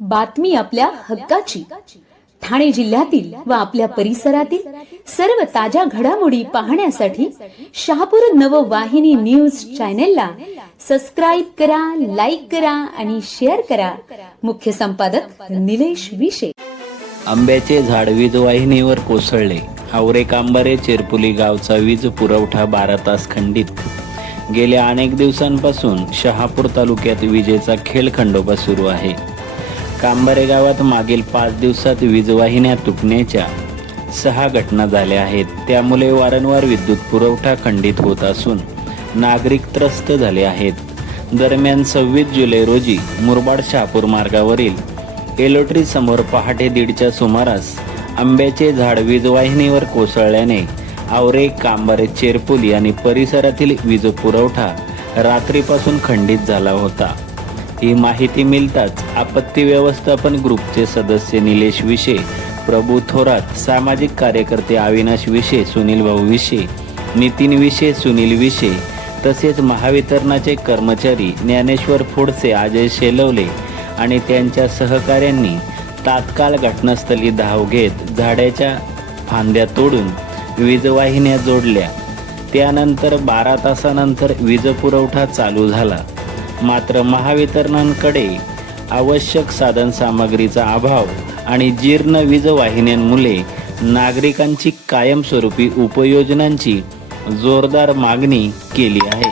बातमी आपल्या हक्काची. ठाणे जिल्ह्यातील व आपल्या परिसरातील सर्व ताज्या घडामोडी पाहण्यासाठी शहापूर नववाहिनी न्यूज चॅनेलला सबस्क्राईब करा, लाईक करा आणि शेअर करा. मुख्य संपादक निलेश विशे. आंब्याचे झाड वीज वाहिनीवर कोसळले. हावरे कांबारे चेरपुली गावचा वीज पुरवठा 12 तास खंडित. गेल्या अनेक दिवसांपासून शहापूर तालुक्यात विजेचा खेळखंडोबा सुरू आहे. कांबारे गावात मागील 5 दिवसात वीज वाहिन्या तुटण्याच्या 6 घटना झाल्या आहेत. त्यामुळे वारंवार विद्युत पुरवठा खंडित होत असून नागरिक त्रस्त झाले आहेत. दरम्यान 26 जुलै रोजी मुरबाड शहापूर मार्गावरील एलोट्री समोर पहाटे 1:30च्या सुमारास आंब्याचे झाड वीज वाहिनीवर कोसळल्याने हावरे कांबारे चेरपुली आणि परिसरातील वीज पुरवठा रात्रीपासून खंडित झाला होता. ही माहिती मिळताच आपत्ती व्यवस्थापन ग्रुपचे सदस्य निलेश विशे, प्रभू थोरात, सामाजिक कार्यकर्ते अविनाश विशे, सुनील भाऊ विशे, नितीन विशे, सुनील विशे तसेच महावितरणाचे कर्मचारी ज्ञानेश्वर फुडसे, अजय शेलवले आणि त्यांच्या सहकाऱ्यांनी तात्काळ घटनास्थळी धाव घेत झाडाच्या फांद्या तोडून वीज वाहिन्या जोडल्या. त्यानंतर 12 तासानंतर वीज पुरवठा चालू झाला. मात्र महावितरणाकडे आवश्यक साधनसामग्रीचा अभाव आणि जीर्ण वीज वाहिन्यांमुळे नागरिकांची कायमस्वरूपी उपयोजनांची जोरदार मागणी केली आहे.